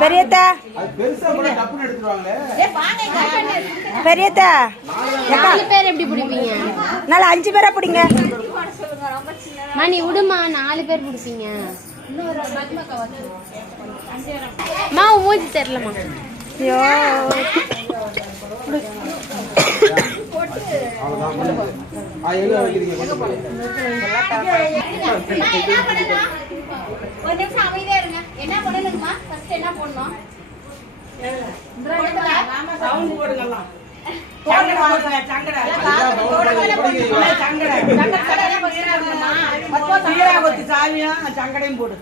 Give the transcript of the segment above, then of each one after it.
பெரியத்தா பெரியத்தா பேர் எப்படி பிடிப்பீங்க? நல்லா 5 பேரா பிடிங்க. நீ விடுமா, 4 பேர் பிடிப்பீங்க. மா மூஞ்சி தெரியலமா. ஐயோ ஒரு நிமிஷம் அமைதியா இருங்க. என்ன பண்ணணுமா? ஃபர்ஸ்ட் என்ன பண்ணனும்? சவுண்ட் போடுங்க. சங்கடையும் போடு.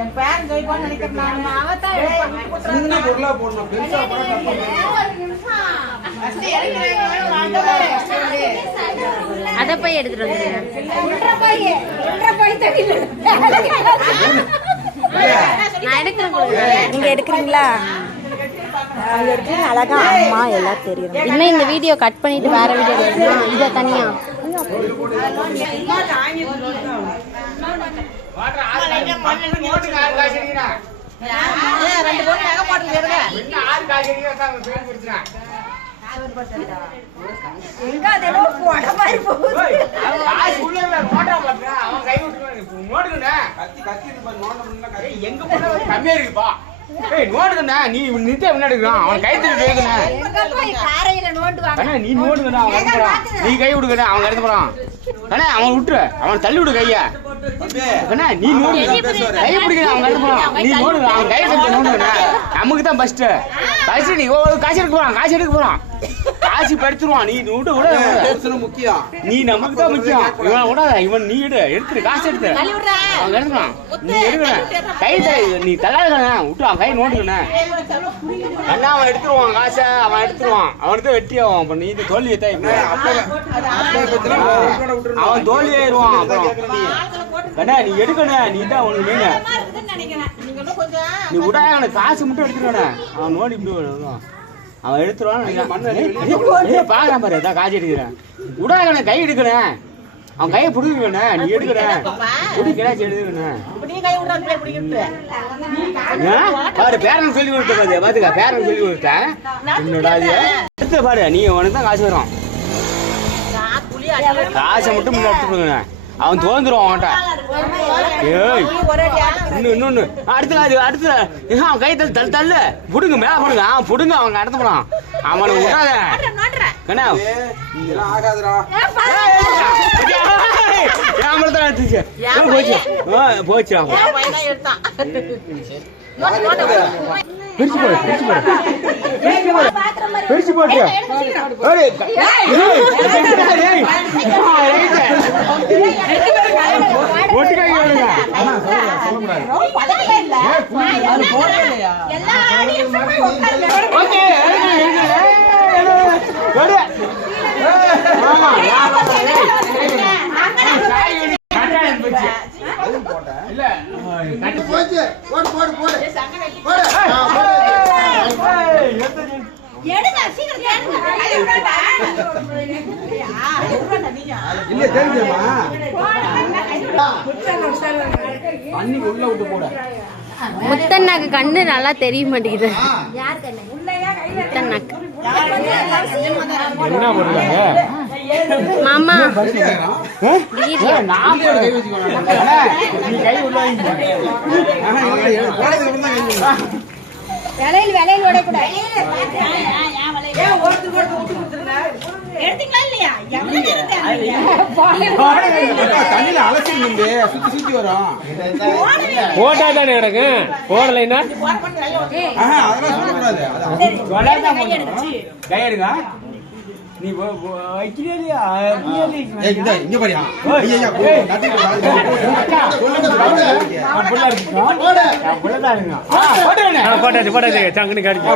என் பேரன் ஜெயிப்பான்னு நினைக்கிறேன். அத போய் எடுத்துட்டு வந்து நான் எடுக்கிறேன். நீங்க எடுக்கிறீங்களா? அழகா அம்மா எல்லாம் தெரியும். இன்னும் இந்த வீடியோ கட் பண்ணிட்டு வேற வீடியோ எடுக்கணும். இத தனியா நீ நித்த அவன் கை நீ நோடுங்கண்ணா, நீ கை விடுங்கண்ணா, அவன் எடுத்து போறான். அவன் விட்டுரு, அவன் தள்ளி விடு கைய. நீ நோடு கை பிடிக்கணும், அவன் எடுத்து போறான். நீ நோடுங்க, அவன் கை நோடுங்கண்ணா. நமக்கு தான் ஃபர்ஸ்ட் நீ காசு எடுக்க போறான், காசு எடுக்க போறான், காசு படுத்துருவான். நீ விட்டு விட முக்கியம், நீ நமக்கு தான் முக்கியம். இவன் விடாத, இவன் நீ எடுத்துரு, காசு எடுத்து அவன் எடுத்துக்கலாம். நீ எடுக்கணும், கை நீ தள்ளாதுண்ணா, விட்டு அவன் கை நோண்டுக்கண்ணா. அண்ணா அவன் எடுத்துருவான் காசை, அவன் எடுத்துருவான். அவனுக்கு வெட்டி ஆகும். நீ தோல்வி அவன் தோல்வி ஆயிடுவான். அப்புறம் நீ எடுக்கணும், நீ தான் உனக்கு நீங்க நீ விடா, அவனுக்கு காசு மட்டும் எடுத்துருவானே. அவன் நோடி அவன் எடுத்துருவான். பாக்குறான் பாரு, ஏதாவது காசு எடுக்கிறேன். விடா, கை எடுக்கணும், அவன் கையை பிடிக்கணும். நீ எடுக்கிறேன் கிடையாது எடுக்கணும். பாரு பேரன் சொல்லி கொடுத்த பாத்துக்க, பேரன் சொல்லி கொடுத்தேன். என்னோட எடுத்து பாரு, நீ உனக்கு தான் காசு வரும். காசை மட்டும் முன்னாடி எடுத்துக்கணும். அவன் தோந்துருவான் அவன்கிட்ட. ஏய் இன்னொன்னு அடுத்து அவன் கை தள்ளு தள்ளு புடுங்க, மேல போடுங்க. அவன் புடுங்க, அவங்க நடத்த போறான். அவனை விடாத போச்சு. பிரிச்சு போட்டு முத்தண்ணாக்கு கண்ணு நல்லா தெரிய மாட்டேங்குது. மாமா விலையில் விடக்கூடாது. போட்டா தானே எனக்கு போடலைன்னா நீ வைக்கிறீங்க. போட்டாச்சு போட்டாச்சு சங்குனி கடிச்சு